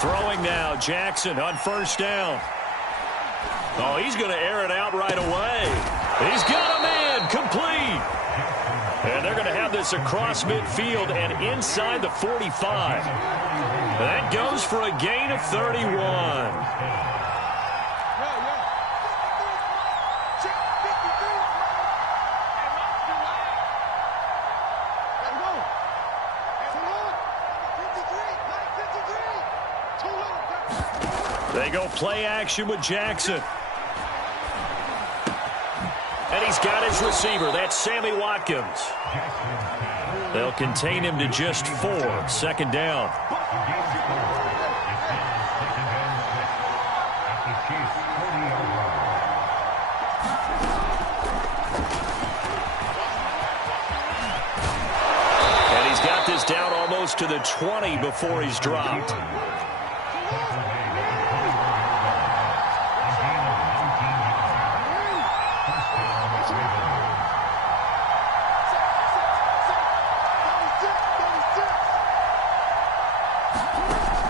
Throwing now, Jackson on first down. Oh, he's going to air it out right away. He's got a man complete. And they're going to have this across midfield and inside the 45. That goes for a gain of 31. They go play action with Jackson. And he's got his receiver. That's Sammy Watkins. They'll contain him to just 4. Second down. And he's got this down almost to the 20 before he's dropped.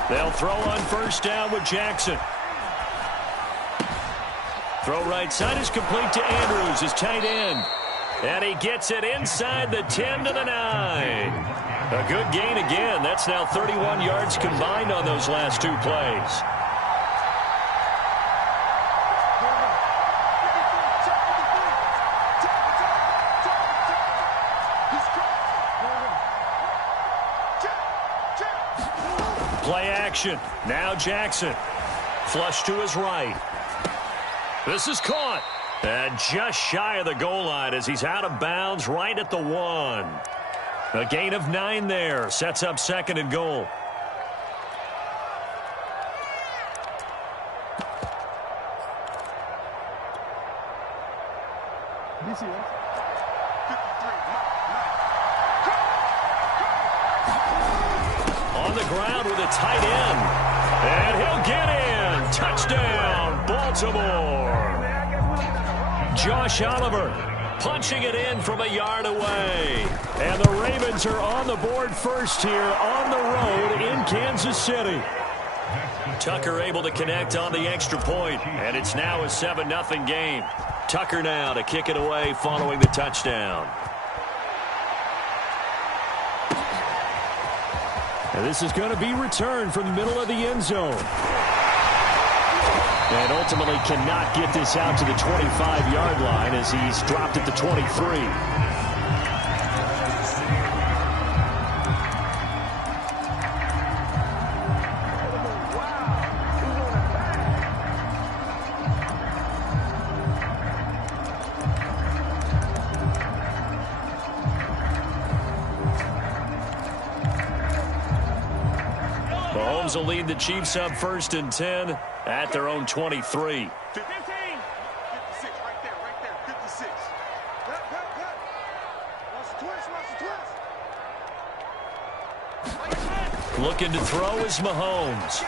They'll throw on first down with Jackson. Throw right side is complete to Andrews, his tight end. And he gets it inside the 10 to the 9. A good gain again. That's now 31 yards combined on those last 2 plays. Play action. Now Jackson. Flush to his right. This is caught. And just shy of the goal line as he's out of bounds right at the 1. A gain of 9 there. Sets up second and goal. On the ground with a tight end. And he'll get in. Touchdown, Baltimore. Josh Oliver punching it in from a yard away. And the Ravens are on the board first here on the road in Kansas City. Tucker able to connect on the extra point, and it's now a 7-0 game. Tucker now to kick it away following the touchdown. And this is going to be returned from the middle of the end zone. And ultimately cannot get this out to the 25-yard line as he's dropped at the 23. Mahomes will lead the Chiefs up 1st and 10 at their own 23. 56 right there, 56. Looking to throw is Mahomes.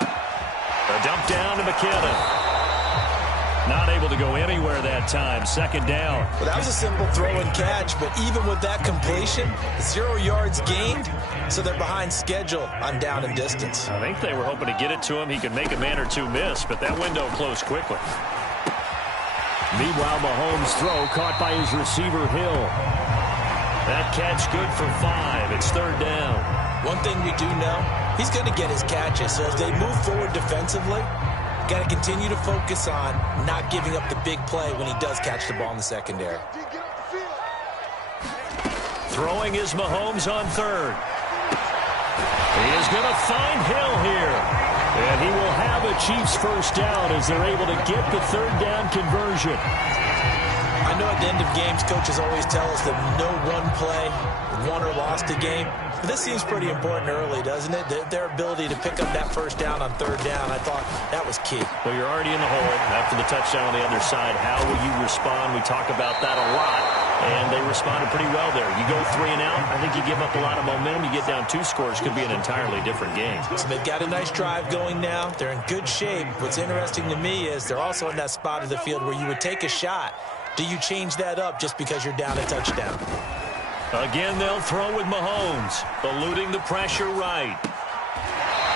A dump down to McKinnon. Not able to go anywhere that time. Second down. Well, that was a simple throw and catch, but even with that completion, 0 yards gained, so they're behind schedule on down and distance. I think they were hoping to get it to him. He could make a man or two miss, but that window closed quickly. Meanwhile, Mahomes' throw caught by his receiver, Hill. That catch good for 5. It's 3rd down. One thing we do know, he's going to get his catches, so as they move forward defensively, got to continue to focus on not giving up the big play when he does catch the ball in the secondary. Throwing is Mahomes on 3rd. He is going to find Hill here. And he will have a Chiefs first down as they're able to get the 3rd down conversion. I know at the end of games, coaches always tell us that no one play won or lost a game. But this seems pretty important early, doesn't it? Their ability to pick up that first down on 3rd down, I thought that was key. Well, you're already in the hole after the touchdown on the other side. How will you respond? We talk about that a lot, and they responded pretty well there. You go 3 and out, I think you give up a lot of momentum. You get down 2 scores, could be an entirely different game. So they've got a nice drive going now. They're in good shape. What's interesting to me is they're also in that spot of the field where you would take a shot. Do you change that up just because you're down a touchdown? Again, they'll throw with Mahomes, eluding the pressure right.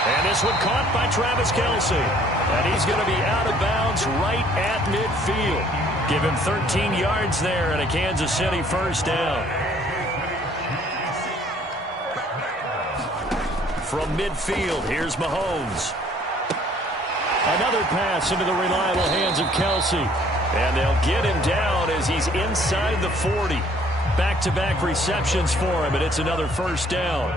And this one caught by Travis Kelce. And he's going to be out of bounds right at midfield. Give him 13 yards there and a Kansas City first down. From midfield, here's Mahomes. Another pass into the reliable hands of Kelce. And they'll get him down as he's inside the 40. Back-to-back receptions for him, and it's another first down.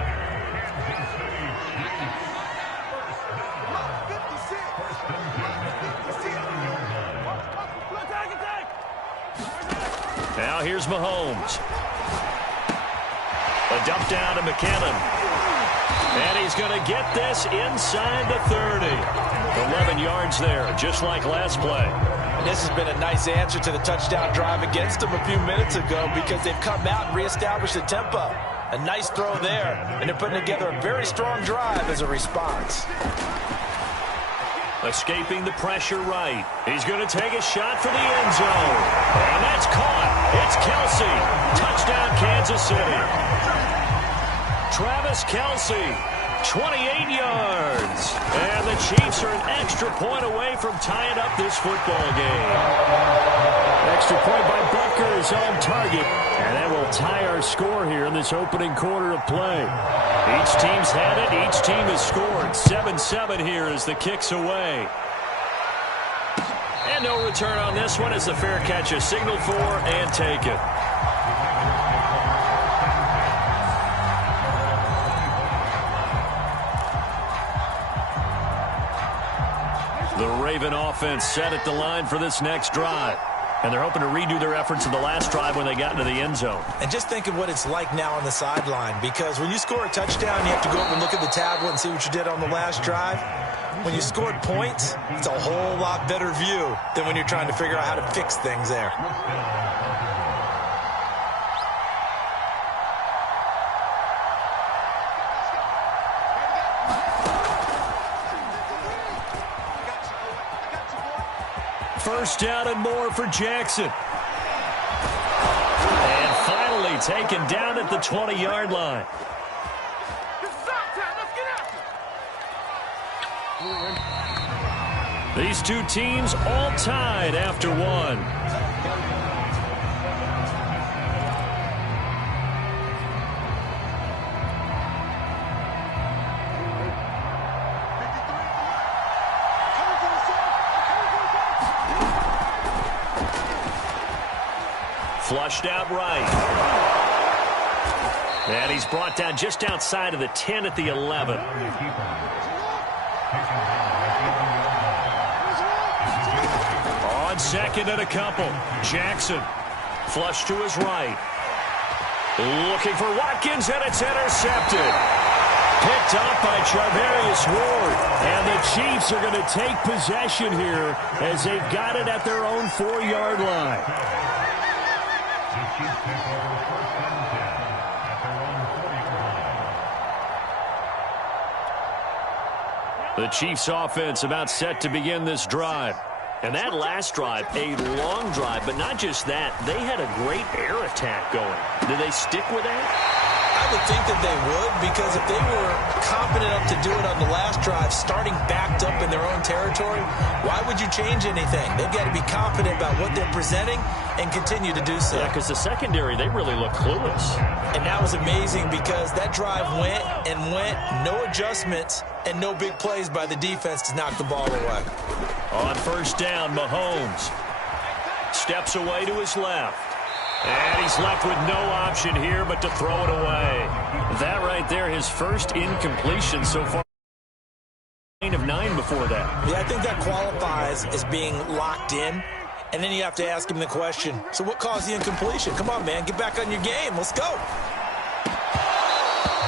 Now here's Mahomes. A dump down to McKinnon. And he's going to get this inside the 30. 11 yards there, just like last play. This has been a nice answer to the touchdown drive against them a few minutes ago because they've come out and reestablished the tempo. A nice throw there, and they're putting together a very strong drive as a response. Escaping the pressure right. He's going to take a shot for the end zone. And that's caught. It's Kelce. Touchdown, Kansas City. Travis Kelce, 28 yards. And the Chiefs are an extra point away from tying up this football game. Extra point by Butker is on target. And that will tie our score here in this opening quarter of play. Each team's had it. Each team has scored. 7-7 here as the kick's away. And no return on this one as the fair catch is signaled for and taken. The Raven offense set at the line for this next drive. And they're hoping to redo their efforts in the last drive when they got into the end zone. And just think of what it's like now on the sideline, because when you score a touchdown, you have to go up and look at the tablet and see what you did on the last drive. When you scored points, it's a whole lot better view than when you're trying to figure out how to fix things there. First down and more for Jackson. And finally taken down at the 20-yard line. These two teams all tied after one. Flushed out right. And he's brought down just outside of the 10 at the 11. On second and a couple. Jackson. Flush to his right. Looking for Watkins, and it's intercepted. Picked up by Charvarius Ward. And the Chiefs are going to take possession here as they've got it at their own 4-yard line. The Chiefs offense about set to begin this drive. And that last drive, a long drive, but not just that. They had a great air attack going. Did they stick with that? I would think that they would, because if they were confident enough to do it on the last drive, starting backed up in their own territory, why would you change anything? They've got to be confident about what they're presenting and continue to do so. Yeah, because the secondary, they really look clueless. And that was amazing because that drive went and went, no adjustments, and no big plays by the defense to knock the ball away. On first down, Mahomes steps away to his left. And he's left with no option here but to throw it away. That right there, his first incompletion so far. 9 of 9 before that. Yeah, I think that qualifies as being locked in. And then you have to ask him the question, so what caused the incompletion? Come on, man, get back on your game. Let's go.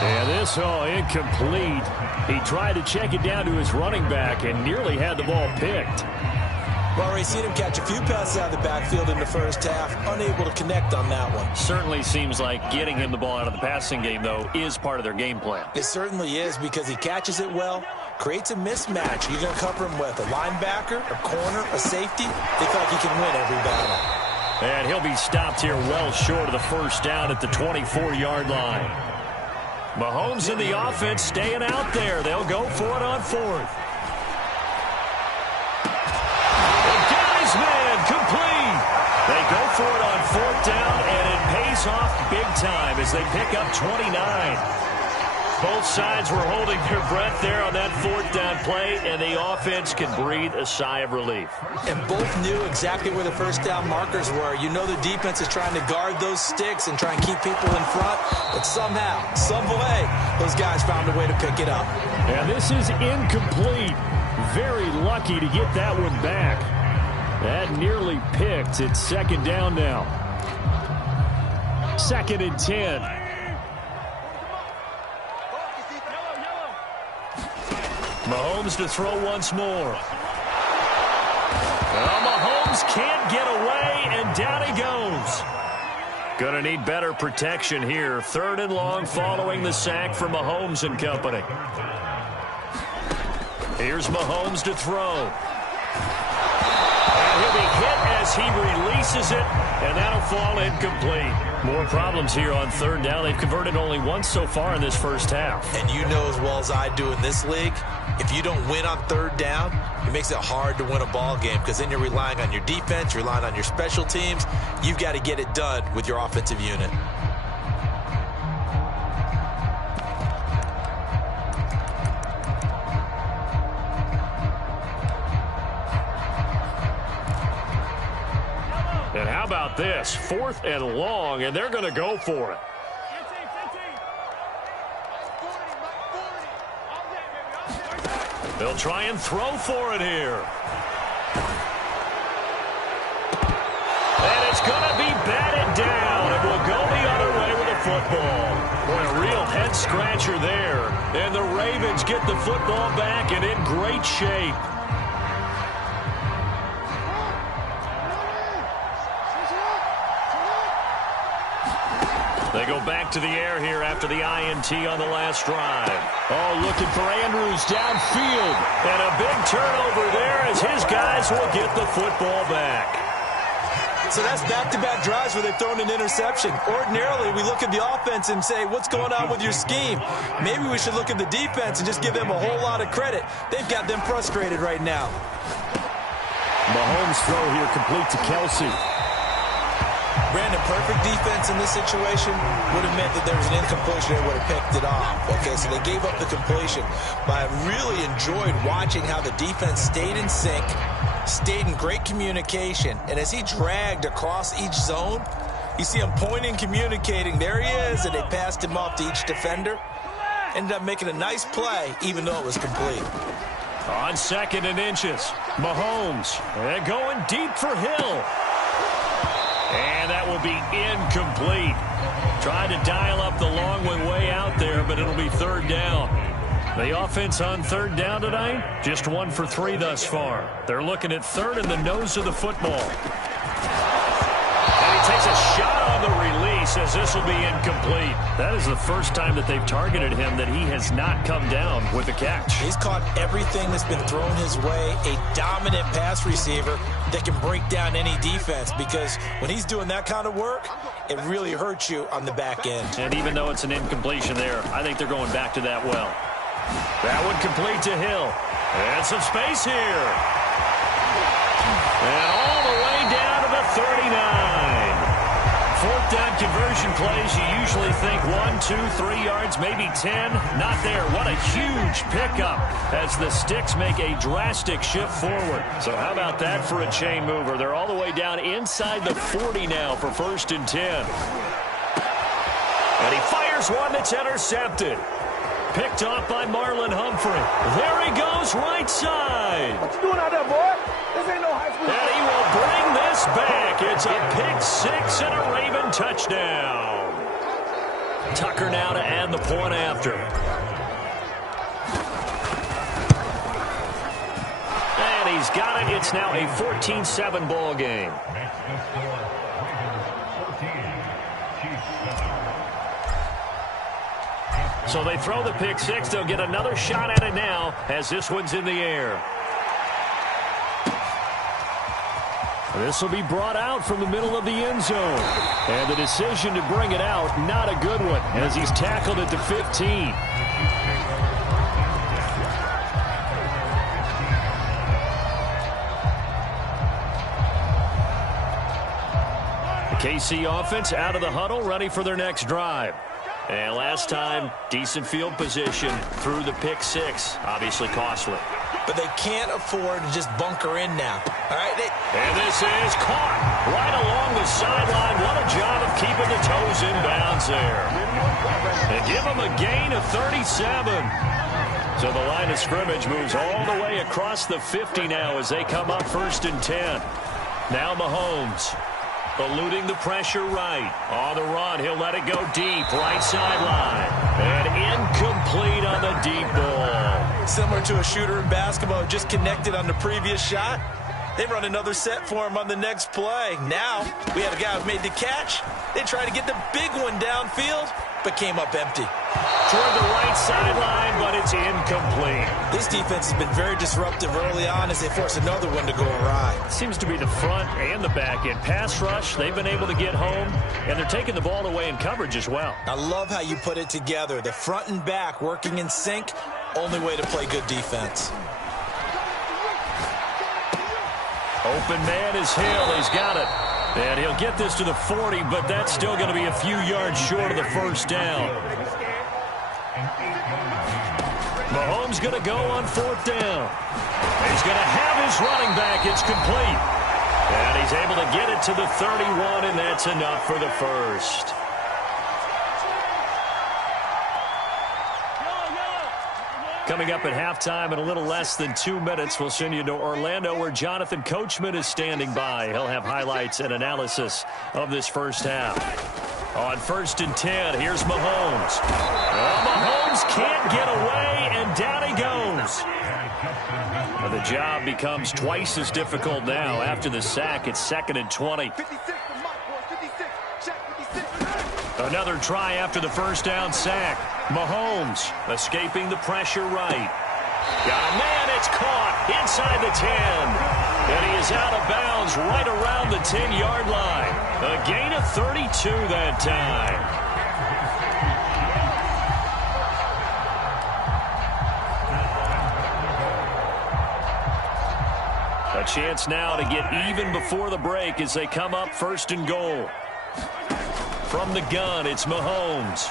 Yeah, this all incomplete. He tried to check it down to his running back and nearly had the ball picked. We've already seen him catch a few passes out of the backfield in the first half, unable to connect on that one. Certainly seems like getting him the ball out of the passing game, though, is part of their game plan. It certainly is, because he catches it well, creates a mismatch. You're going to cover him with a linebacker, a corner, a safety. They feel like he can win every battle. And he'll be stopped here well short of the first down at the 24-yard line. Mahomes and the offense staying out there. They'll go for it on fourth. He got his man complete. They go for it on fourth down, and it pays off big time as they pick up 29. Both sides were holding their breath there on that fourth down play, and the offense can breathe a sigh of relief. And both knew exactly where the first down markers were. You know the defense is trying to guard those sticks and try and keep people in front, but somehow, some way, those guys found a way to pick it up. And this is incomplete. Very lucky to get that one back. That nearly picked. It's second down now. 2nd and 10. Mahomes to throw once more. Well, Mahomes can't get away, and down he goes. Going to need better protection here. 3rd and long following the sack for Mahomes and company. Here's Mahomes to throw. And he'll be hit as he releases it, and that'll fall incomplete. More problems here on 3rd down. They've converted only once so far in this first half. And you know as well as I do in this league, if you don't win on 3rd down, it makes it hard to win a ball game because then you're relying on your defense, you're relying on your special teams. You've got to get it done with your offensive unit. And how about this? 4th and long, and they're going to go for it. They'll try and throw for it here. And it's going to be batted down. It will go the other way with the football. Boy, a real head-scratcher there. And the Ravens get the football back and in great shape. They go back to the air here after the INT on the last drive. Oh, looking for Andrews downfield. And a big turnover there as his guys will get the football back. So that's back-to-back drives where they've thrown an interception. Ordinarily, we look at the offense and say, what's going on with your scheme? Maybe we should look at the defense and just give them a whole lot of credit. They've got them frustrated right now. Mahomes' throw here complete to Kelsey. Brandon, perfect defense in this situation would have meant that there was an incompletion. They would have picked it off. Okay, so they gave up the completion. But I really enjoyed watching how the defense stayed in sync, stayed in great communication, and as he dragged across each zone, you see him pointing, communicating. There he is, and they passed him off to each defender. Ended up making a nice play, even though it was complete. On 2nd and inches, Mahomes. They're going deep for Hill. And that will be incomplete. Tried to dial up the long one way out there, but it'll be 3rd down. The offense on 3rd down tonight, just 1 for 3 thus far. They're looking at 3rd in the nose of the football. And he takes a shot on the release as this will be incomplete. That is the first time that they've targeted him that he has not come down with a catch. He's caught everything that's been thrown his way. A dominant pass receiver that can break down any defense, because when he's doing that kind of work, it really hurts you on the back end. And even though it's an incompletion there, I think they're going back to that well. That one complete to Hill. And some space here. And all the way down to the 39. 4th down conversion plays, you usually think 1, 2, 3 yards, maybe 10. Not there. What a huge pickup as the Sticks make a drastic shift forward. So how about that for a chain mover? They're all the way down inside the 40 now for 1st and 10. And he fires one that's intercepted. Picked off by Marlon Humphrey. There he goes, right side. What you doing out there, boy? This ain't no high school. And he will bring this back. It's a pick-6 and a Raven touchdown. Tucker now to add the point after. And he's got it. It's now a 14-7 ball game. So they throw the pick-6. They'll get another shot at it now as this one's in the air. This will be brought out from the middle of the end zone. And the decision to bring it out, not a good one, as he's tackled at the 15. The KC offense out of the huddle, ready for their next drive. And last time, decent field position through the pick six. Obviously costly. But they can't afford to just bunker in now. All right, and this is caught right along the sideline. What a job of keeping the toes in bounds there. They give him a gain of 37. So the line of scrimmage moves all the way across the 50 now as they come up 1st and 10. Now Mahomes eluding the pressure right. On the run, he'll let it go deep, right sideline. And incomplete on the deep ball. Similar to a shooter in basketball, just connected on the previous shot. They run another set for him on the next play. Now, we have a guy who made the catch. They try to get the big one downfield, but came up empty. Toward the right sideline, but it's incomplete. This defense has been very disruptive early on as they force another one to go awry. Seems to be the front and the back end. Pass rush, they've been able to get home, and they're taking the ball away in coverage as well. I love how you put it together. The front and back working in sync, only way to play good defense. Open man is Hill. He's got it. And he'll get this to the 40, but that's still going to be a few yards short of the first down. Mahomes going to go on 4th down. He's going to have his running back. It's complete. And he's able to get it to the 31, and that's enough for the first. Coming up at halftime in a little less than 2 minutes, we'll send you to Orlando where Jonathan Coachman is standing by. He'll have highlights and analysis of this first half. On 1st and 10, here's Mahomes. Well, Mahomes can't get away, and down he goes. Well, the job becomes twice as difficult now. After the sack, it's 2nd and 20. Another try after the first down sack. Mahomes escaping the pressure right. Got a man, it's caught inside the 10. And he is out of bounds right around the 10-yard line. A gain of 32 that time. A chance now to get even before the break as they come up 1st and goal. From the gun, it's Mahomes.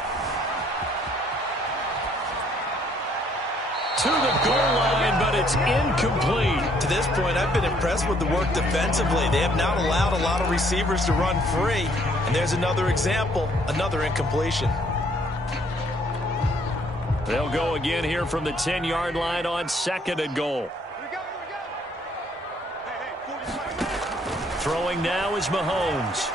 To the goal line, but it's incomplete. To this point, I've been impressed with the work defensively. They have not allowed a lot of receivers to run free. And there's another example, another incompletion. They'll go again here from the 10-yard line on 2nd and goal. Throwing now is Mahomes.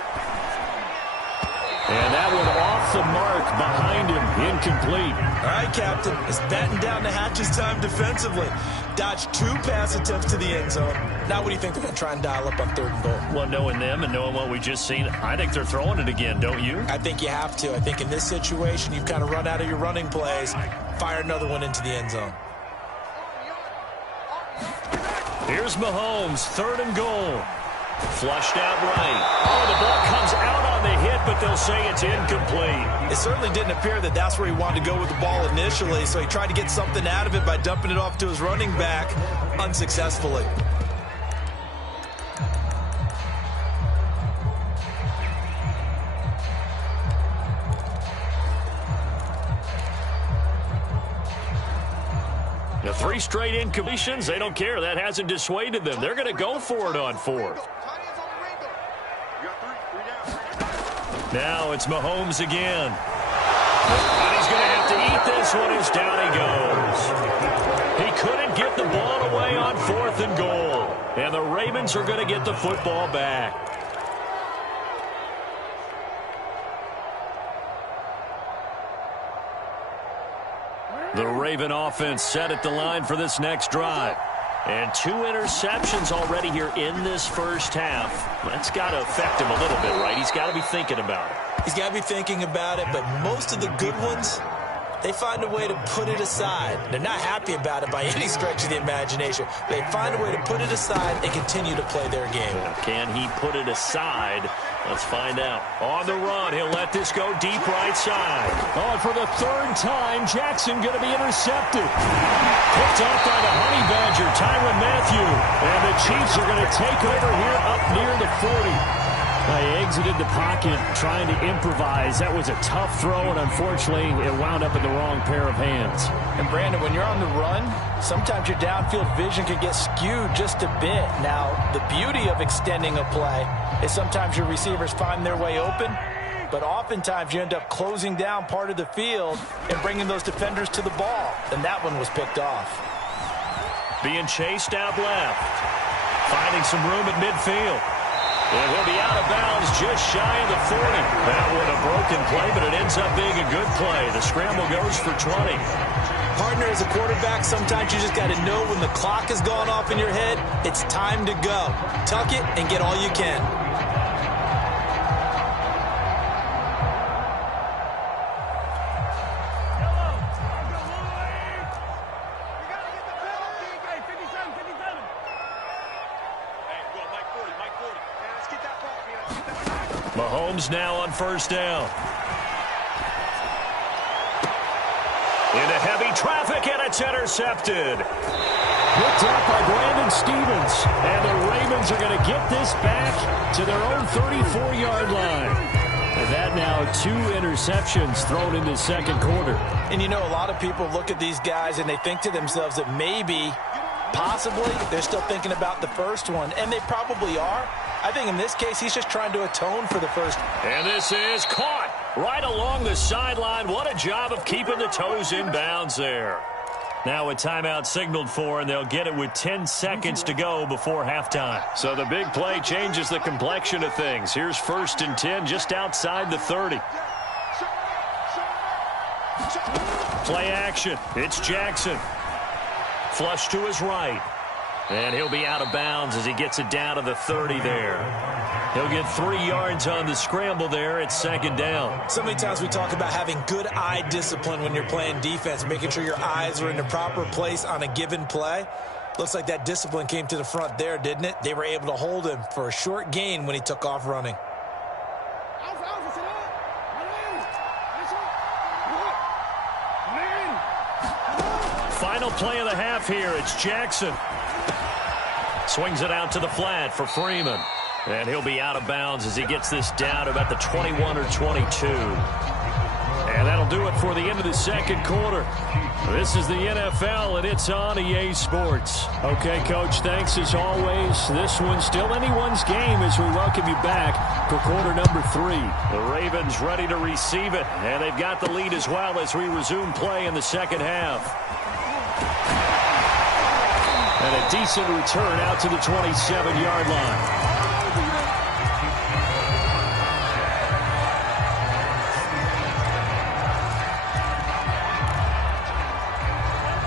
And that one off the mark behind him, incomplete. All right, Captain, it's batting down the hatches time defensively. Dodged 2 pass attempts to the end zone. Now what do you think they're going to try and dial up on 3rd and goal? Well, knowing them and knowing what we just seen, I think they're throwing it again, don't you? I think you have to. I think in this situation, you've kind of run out of your running plays. Fire another one into the end zone. Here's Mahomes, 3rd and goal. Flushed out right. Oh, the ball comes out on the hit, but they'll say it's incomplete. It certainly didn't appear that that's where he wanted to go with the ball initially, so he tried to get something out of it by dumping it off to his running back unsuccessfully. The 3 straight incompletions, they don't care. That hasn't dissuaded them. They're going to go for it on 4th. Now it's Mahomes again. And he's going to have to eat this one as down he goes. He couldn't get the ball away on 4th and goal. And the Ravens are going to get the football back. The Raven offense set at the line for this next drive. And 2 interceptions already here in this first half. That's got to affect him a little bit, right? He's got to be thinking about it. He's got to be thinking about it, but most of the good ones, they find a way to put it aside. They're not happy about it by any stretch of the imagination. They find a way to put it aside and continue to play their game. Can he put it aside? Let's find out. On the run, he'll let this go deep right side. Oh, and for the third time, Jackson going to be intercepted. Picked off by the Honey Badger, Tyrann Mathieu. And the Chiefs are going to take over here up near the 40. They exited the pocket trying to improvise. That was a tough throw, and unfortunately, it wound up in the wrong pair of hands. And, Brandon, when you're on the run, sometimes your downfield vision can get skewed just a bit. Now, the beauty of extending a play is sometimes your receivers find their way open, but oftentimes you end up closing down part of the field and bringing those defenders to the ball. And that one was picked off. Being chased out left. Finding some room at midfield. And he'll be out of bounds just shy of the 40. That was a broken play, but it ends up being a good play. The scramble goes for 20. Partner, as a quarterback, sometimes you just got to know when the clock has gone off in your head, it's time to go. Tuck it and get all you can. Mahomes now on first down. Into heavy traffic, and it's intercepted. Picked up by Brandon Stevens. And the Ravens are going to get this back to their own 34-yard line. And that now 2 interceptions thrown in the second quarter. And you know, a lot of people look at these guys and they think to themselves that maybe, possibly, they're still thinking about the first one. And they probably are. I think in this case, he's just trying to atone for the first. And this is caught right along the sideline. What a job of keeping the toes in bounds there. Now a timeout signaled for, and they'll get it with 10 seconds to go before halftime. So the big play changes the complexion of things. Here's 1st and 10 just outside the 30. Play action. It's Jackson. Flush to his right. And he'll be out of bounds as he gets it down to the 30 there. He'll get 3 yards on the scramble there. It's 2nd down. So many times we talk about having good eye discipline when you're playing defense, making sure your eyes are in the proper place on a given play. Looks like that discipline came to the front there, didn't it? They were able to hold him for a short gain when he took off running. Final play of the half here. It's Jackson. Swings it out to the flat for Freeman. And he'll be out of bounds as he gets this down to about the 21 or 22. And that'll do it for the end of the second quarter. This is the NFL, and it's on EA Sports. Okay, Coach, thanks as always. This one's still anyone's game as we welcome you back for quarter number 3. The Ravens ready to receive it, and they've got the lead as well as we resume play in the second half. And a decent return out to the 27-yard line.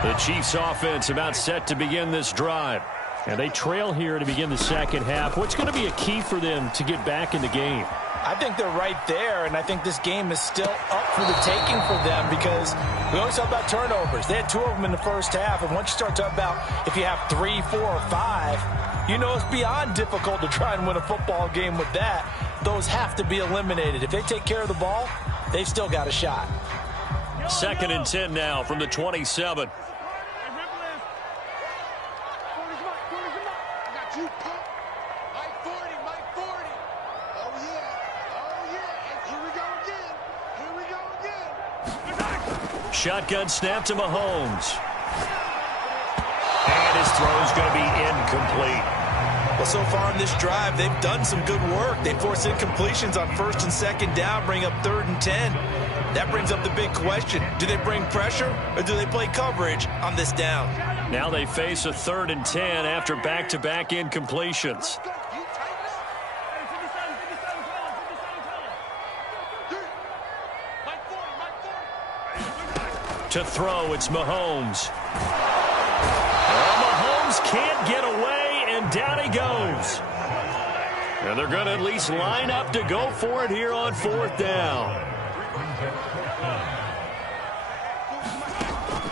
The Chiefs offense about set to begin this drive. And they trail here to begin the second half. What's going to be a key for them to get back in the game? I think they're right there, and I think this game is still up for the taking for them because we always talk about turnovers. They had 2 of them in the first half, and once you start talking about if you have 3, 4, or 5, you know it's beyond difficult to try and win a football game with that. Those have to be eliminated. If they take care of the ball, they've still got a shot. 2nd and 10 now from the 27. Shotgun snap to Mahomes. And his throw's going to be incomplete. Well, so far in this drive, they've done some good work. They force incompletions on 1st and 2nd down, bring up 3rd and 10. That brings up the big question. Do they bring pressure or do they play coverage on this down? Now they face a 3rd and 10 after back-to-back incompletions. To throw, it's Mahomes. Well, Mahomes can't get away, and down he goes. And they're going to at least line up to go for it here on 4th down.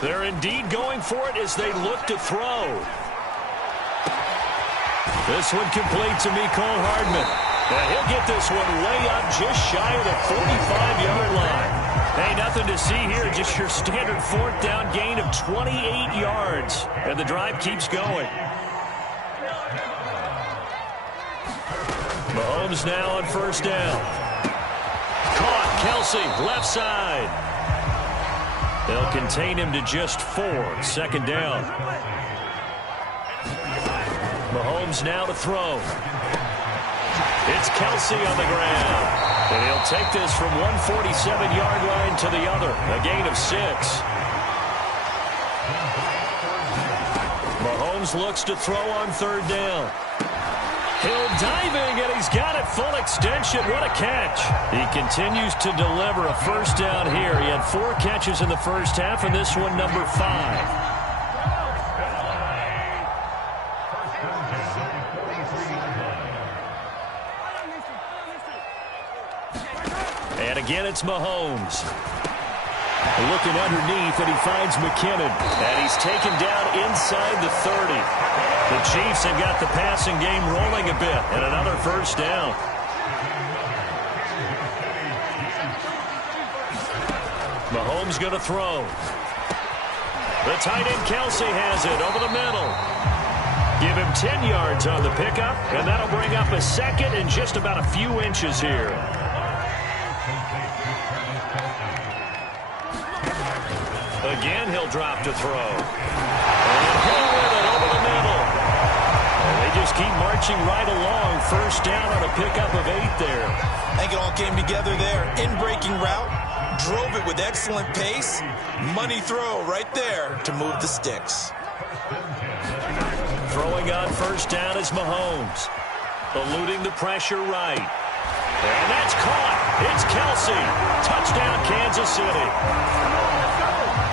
They're indeed going for it as they look to throw. This one complete to Mecole Hardman. And he'll get this one way up just shy of the 45-yard line. Hey, nothing to see here, just your standard fourth down gain of 28 yards. And the drive keeps going. Mahomes now on first down. Caught, Kelsey, left side. They'll contain him to just 4, second down. Mahomes now to throw. It's Kelsey on the ground. And he'll take this from 147-yard line to the other. A gain of 6. Mahomes looks to throw on third down. Hill diving, and he's got it full extension. What a catch. He continues to deliver a first down here. He had 4 catches in the first half, and this one number 5. And again, it's Mahomes. Looking underneath, and he finds McKinnon. And he's taken down inside the 30. The Chiefs have got the passing game rolling a bit, and another first down. Mahomes going to throw. The tight end Kelsey has it over the middle. Give him 10 yards on the pickup, and that'll bring up a second and just about a few inches here. Again, he'll drop to throw. And Hill with it over the middle. And they just keep marching right along. First down on a pickup of 8 there. I think it all came together there. In-breaking route. Drove it with excellent pace. Money throw right there to move the sticks. Throwing on first down is Mahomes. Eluding the pressure right. And that's caught. It's Kelsey. Touchdown, Kansas City.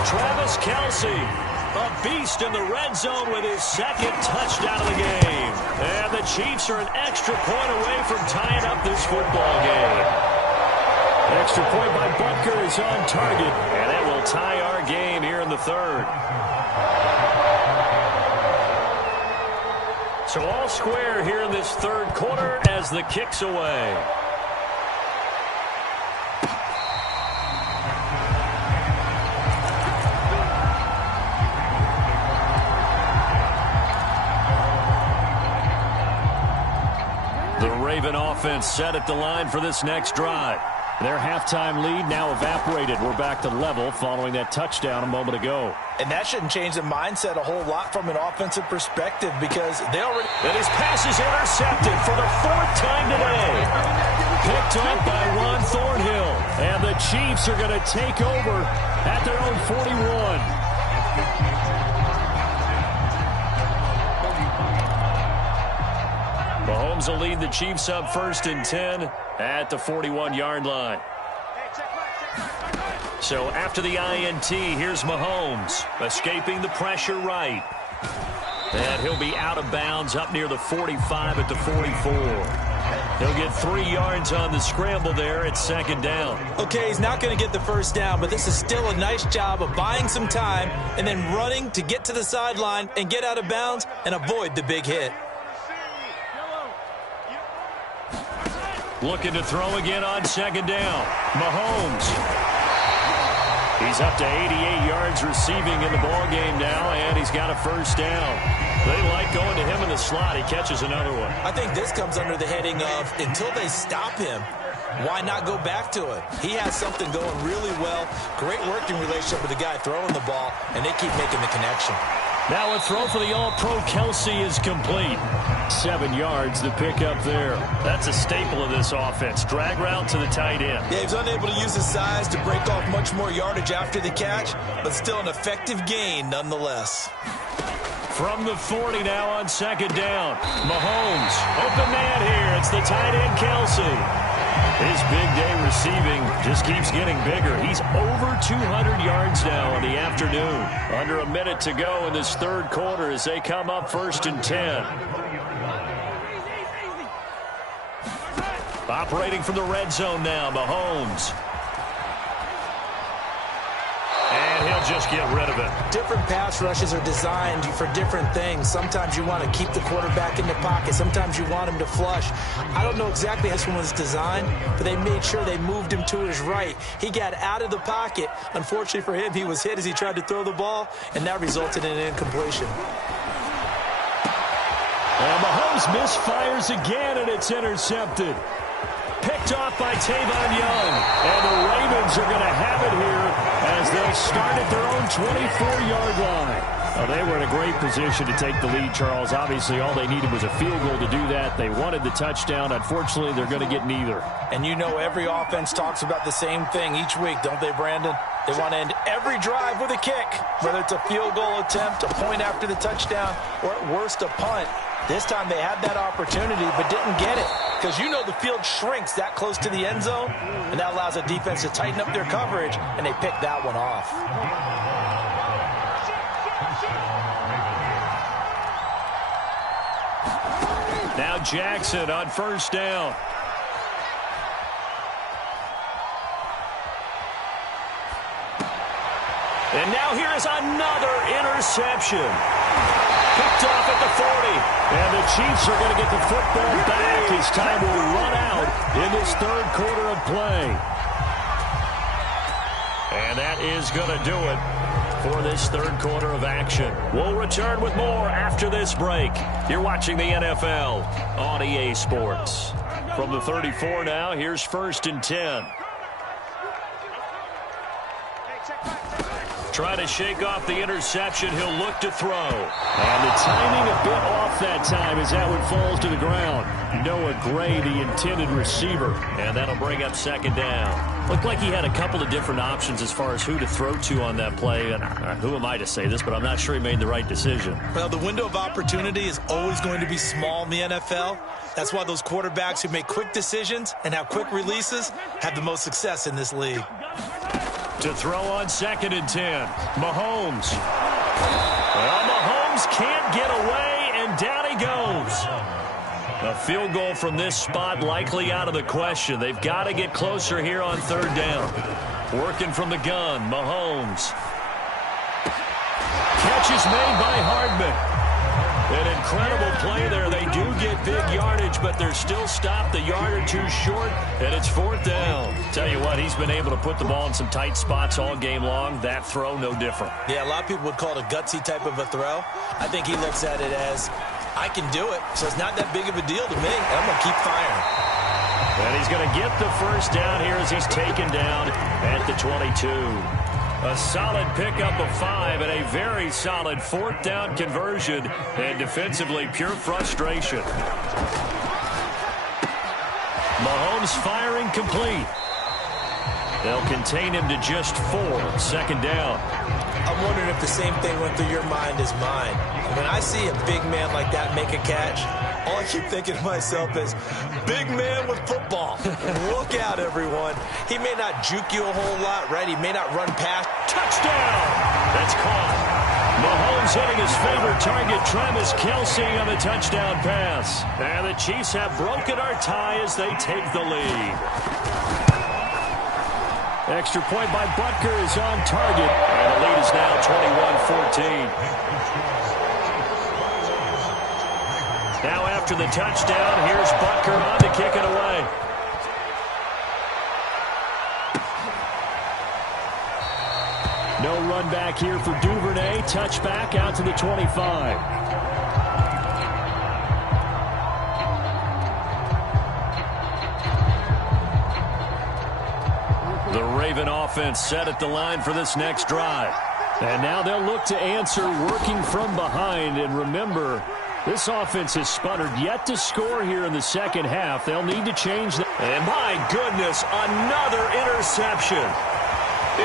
Travis Kelsey, a beast in the red zone with his second touchdown of the game. And the Chiefs are an extra point away from tying up this football game. Extra point by Butker is on target, and that will tie our game here in the third. So all square here in this third quarter as the kick's away. The Raven offense set at the line for this next drive. Their halftime lead now evaporated. We're back to level following that touchdown a moment ago. And that shouldn't change the mindset a whole lot from an offensive perspective because they already... And his pass is intercepted for the 4th time today. Picked up by Ron Thornhill. And the Chiefs are going to take over at their own 41. Mahomes will lead the Chiefs up 1st and 10 at the 41-yard line. So after the INT, here's Mahomes escaping the pressure right. And he'll be out of bounds up near the 45 at the 44. He'll get 3 yards on the scramble there at second down. Okay, he's not going to get the first down, but this is still a nice job of buying some time and then running to get to the sideline and get out of bounds and avoid the big hit. Looking to throw again on second down. Mahomes. He's up to 88 yards receiving in the ballgame now, and he's got a first down. They like going to him in the slot. He catches another one. I think this comes under the heading of until they stop him, why not go back to it? He has something going really well. Great working relationship with the guy throwing the ball, and they keep making the connection. Now a throw for the All-Pro Kelsey is complete. 7 yards to pick up there. That's a staple of this offense. Drag route to the tight end. Yeah, he's unable to use his size to break off much more yardage after the catch, but still an effective gain nonetheless. From the 40 now on second down. Mahomes, open man here. It's the tight end Kelsey. His big day receiving just keeps getting bigger. He's over 200 yards now in the afternoon. Under a minute to go in this third quarter as they come up 1st and 10. Operating from the red zone now, Mahomes. And he'll just get rid of it. Different pass rushes are designed for different things. Sometimes you want to keep the quarterback in the pocket. Sometimes you want him to flush. I don't know exactly how this one was designed, but they made sure they moved him to his right. He got out of the pocket. Unfortunately for him, he was hit as he tried to throw the ball, and that resulted in an incompletion. And Mahomes misfires again, and it's intercepted. Picked off by Tavon Young. And the Ravens are going to have it here as they'll start at their own 24-yard line. Well, they were in a great position to take the lead, Charles. Obviously, all they needed was a field goal to do that. They wanted the touchdown. Unfortunately, they're going to get neither. And you know every offense talks about the same thing each week, don't they, Brandon? They want to end every drive with a kick, whether it's a field goal attempt, a point after the touchdown, or at worst, a punt. This time they had that opportunity but didn't get it because you know the field shrinks that close to the end zone, and that allows a defense to tighten up their coverage, and they picked that one off. Now Jackson on first down. And now here is another interception. Picked off at the 40. And the Chiefs are going to get the football back as time will run out in this third quarter of play. And that is going to do it for this third quarter of action. We'll return with more after this break. You're watching the NFL on EA Sports. From the 34 now, here's 1st and 10. Trying to shake off the interception. He'll look to throw. And the timing a bit off that time as that one falls to the ground. Noah Gray, the intended receiver. And that'll bring up 2nd down. Looked like he had a couple of different options as far as who to throw to on that play. And who am I to say this, but I'm not sure he made the right decision. Well, the window of opportunity is always going to be small in the NFL. That's why those quarterbacks who make quick decisions and have quick releases have the most success in this league. To throw on 2nd and 10. Mahomes. Well, Mahomes can't get away, and down he goes. A field goal from this spot likely out of the question. They've got to get closer here on 3rd down. Working from the gun, Mahomes. Catch is made by Hardman. An incredible play there. They do get big yardage, but they're still stopped a yard or two short, and it's 4th down. Tell you what, he's been able to put the ball in some tight spots all game long. That throw, no different. Yeah, a lot of people would call it a gutsy type of a throw. I think he looks at it as, I can do it, so it's not that big of a deal to me, and I'm going to keep firing. And he's going to get the 1st down here as he's taken down at the 22. A solid pickup of 5 and a very solid 4th down conversion, and defensively pure frustration. Mahomes firing complete. They'll contain him to just 4. 2nd down. I'm wondering if the same thing went through your mind as mine. When I see a big man like that make a catch, all I keep thinking to myself is, big man with football. Look out, everyone. He may not juke you a whole lot, right? He may not run past. Touchdown! That's caught. Mahomes hitting his favorite target, Travis Kelce, on the touchdown pass. And the Chiefs have broken our tie as they take the lead. Extra point by Butker is on target. And the lead is now 21-14. Now after the touchdown, here's Butker on to kick it away. No run back here for Duvernay. Touchback out to the 25. The Raven offense set at the line for this next drive. And now they'll look to answer working from behind. And remember, this offense has sputtered yet to score here in the second half. They'll need to change that. And my goodness, another interception.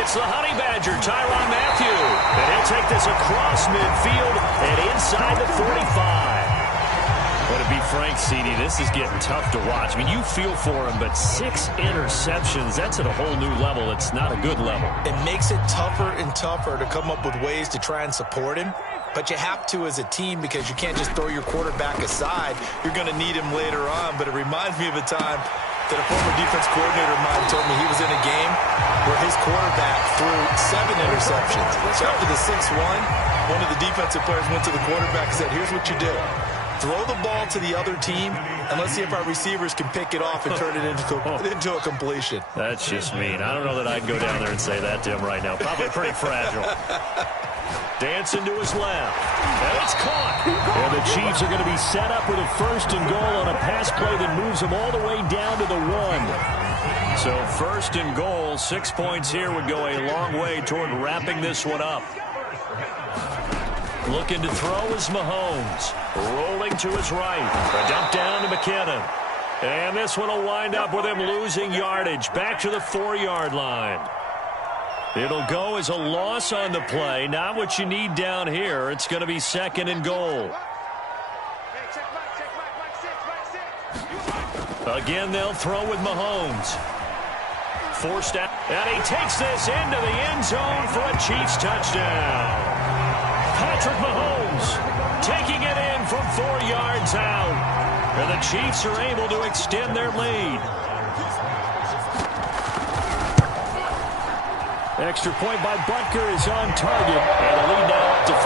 It's the Honey Badger, Tyrann Mathieu. And he'll take this across midfield and inside the 45. But to be frank, CD, this is getting tough to watch. I mean, you feel for him, but 6 interceptions, that's at a whole new level. It's not a good level. It makes it tougher and tougher to come up with ways to try and support him. But you have to as a team because you can't just throw your quarterback aside. You're going to need him later on. But it reminds me of a time that a former defense coordinator of mine told me he was in a game where his quarterback threw 7 interceptions. So after the 6-1, one of the defensive players went to the quarterback and said, here's what you do. Throw the ball to the other team, and let's see if our receivers can pick it off and turn it into a completion. That's just mean. I don't know that I'd go down there and say that to him right now. Probably pretty fragile. Dancing to his left. And it's caught. And the Chiefs are going to be set up with a 1st and goal on a pass play that moves them all the way down to the 1. So 1st and goal, 6 points here would go a long way toward wrapping this one up. Looking to throw is Mahomes. Rolling to his right. A dump down to McKinnon. And this one will wind up with him losing yardage. Back to the 4-yard line. It'll go as a loss on the play. Not what you need down here. It's going to be 2nd and goal. Again, they'll throw with Mahomes. Forced out. And he takes this into the end zone for a Chiefs touchdown. Patrick Mahomes taking it in from 4 yards out. And the Chiefs are able to extend their lead. Extra point by Butker is on target. And the lead now up to 14.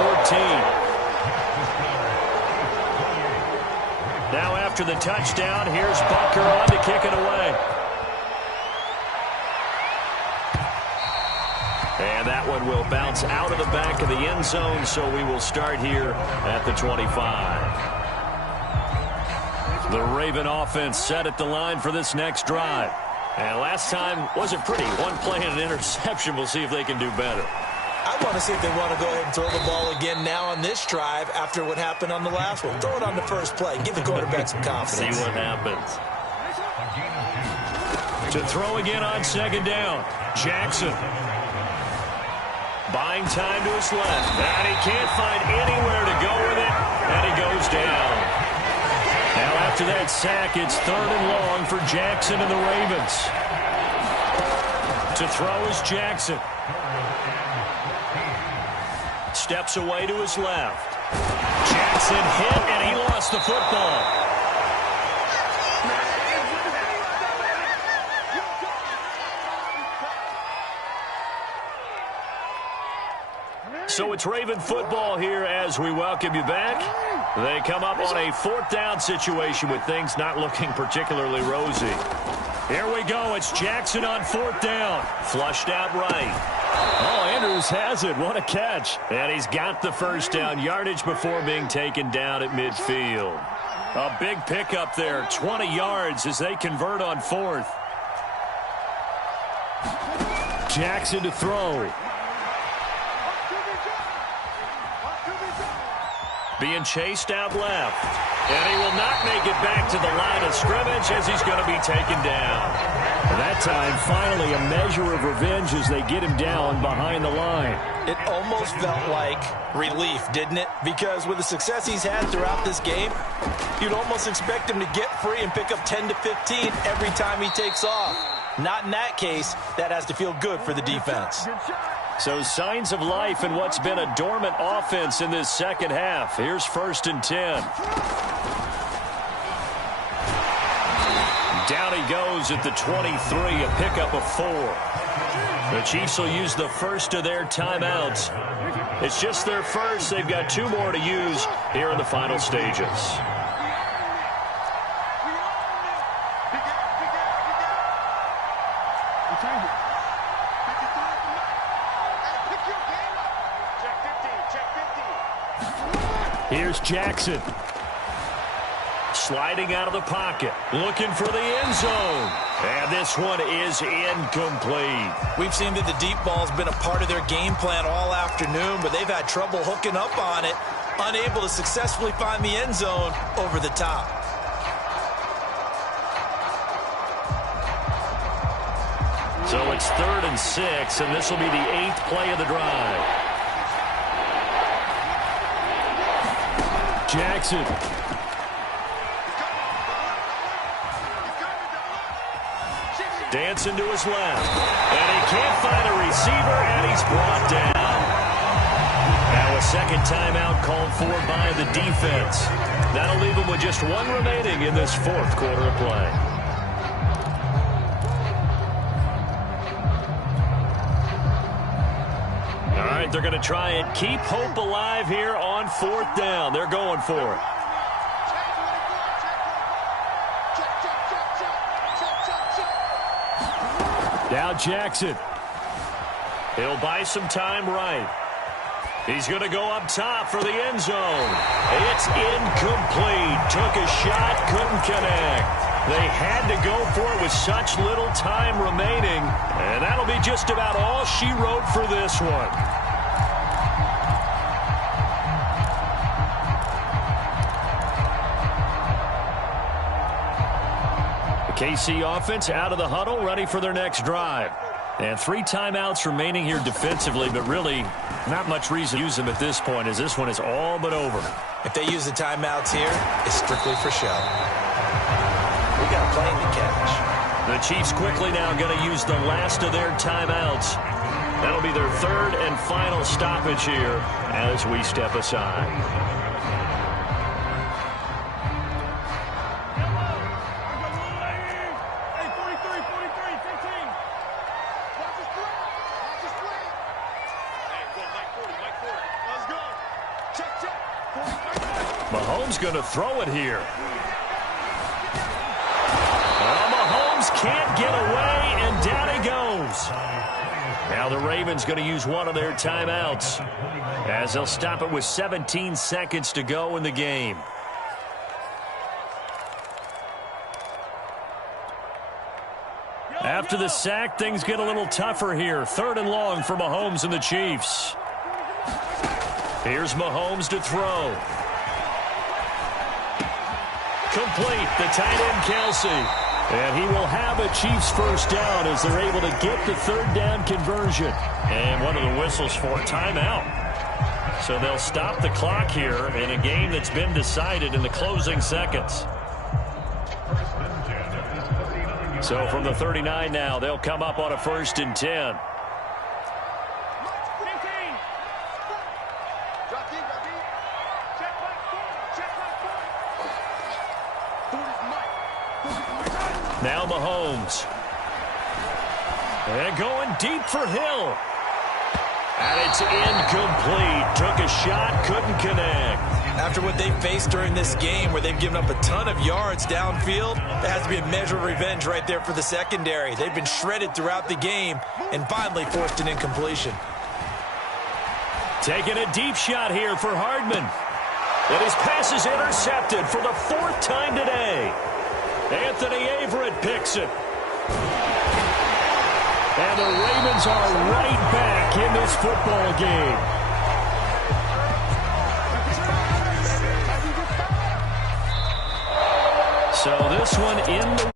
Now after the touchdown, here's Butker on to kick it away. And that one will bounce out of the back of the end zone, so we will start here at the 25. The Raven offense set at the line for this next drive. And last time wasn't pretty. 1 play and an interception. We'll see if they can do better. I want to see if they want to go ahead and throw the ball again now on this drive after what happened on the last one. Throw it on the first play. Give the quarterback some confidence. See what happens. To throw again on 2nd down. Jackson. Buying time to his left. And he can't find anywhere to go with it. And he goes down. Now after that sack, it's 3rd and long for Jackson and the Ravens. To throw is Jackson. Steps away to his left. Jackson hit, and he lost the football. So it's Raven football here as we welcome you back. They come up on a 4th down situation with things not looking particularly rosy. Here we go. It's Jackson on 4th down. Flushed out right. Oh, Andrews has it. What a catch. And he's got the 1st down yardage before being taken down at midfield. A big pickup there. 20 yards as they convert on 4th. Jackson to throw. Being chased out left. And he will not make it back to the line of scrimmage as he's going to be taken down. That time, finally, a measure of revenge as they get him down behind the line. It almost felt like relief, didn't it? Because with the success he's had throughout this game, you'd almost expect him to get free and pick up 10 to 15 every time he takes off. Not in that case. That has to feel good for the defense. So signs of life in what's been a dormant offense in this second half. Here's 1st and 10. Down he goes at the 23, a pickup of 4. The Chiefs will use the first of their timeouts. It's just their first. They've got 2 more to use here in the final stages. Here's Jackson. Sliding out of the pocket. Looking for the end zone. And this one is incomplete. We've seen that the deep ball's been a part of their game plan all afternoon, but they've had trouble hooking up on it. Unable to successfully find the end zone over the top. So it's 3rd and 6, and this will be the 8th play of the drive. Jackson. Dancing to his left. And he can't find a receiver, and he's brought down. Now a second timeout called for by the defense. That'll leave him with just 1 remaining in this 4th quarter of play. they're going to try and keep hope alive here on 4th down. They're going for it. Now Jackson. He'll buy some time right. He's going to go up top for the end zone. It's incomplete. Took a shot, couldn't connect. They had to go for it with such little time remaining. And that'll be just about all she wrote for this one. The KC offense out of the huddle, ready for their next drive. And 3 timeouts remaining here defensively, but really not much reason to use them at this point, as this one is all but over. If they use the timeouts here, it's strictly for show. We got a plane to catch. The Chiefs quickly now going to use the last of their timeouts. That'll be their 3rd and final stoppage here as we step aside. Mahomes going to throw it here. Well, Mahomes can't get away, and down he goes. Now the Ravens going to use one of their timeouts as they'll stop it with 17 seconds to go in the game. After the sack, things get a little tougher here. 3rd and long for Mahomes and the Chiefs. Here's Mahomes to throw. Complete, the tight end Kelsey. And he will have a Chiefs first down as they're able to get the 3rd down conversion. And one of the whistles for a timeout. So they'll stop the clock here in a game that's been decided in the closing seconds. So from the 39 now, they'll come up on a 1st and 10. Now Mahomes. And going deep for Hill. And it's incomplete. Took a shot, couldn't connect. After what they've faced during this game, where they've given up a ton of yards downfield, there has to be a measure of revenge right there for the secondary. They've been shredded throughout the game and finally forced an incompletion. Taking a deep shot here for Hardman. And his pass is intercepted for the 4th time today. Anthony Averett picks it. And the Ravens are right back in this football game. So this one in the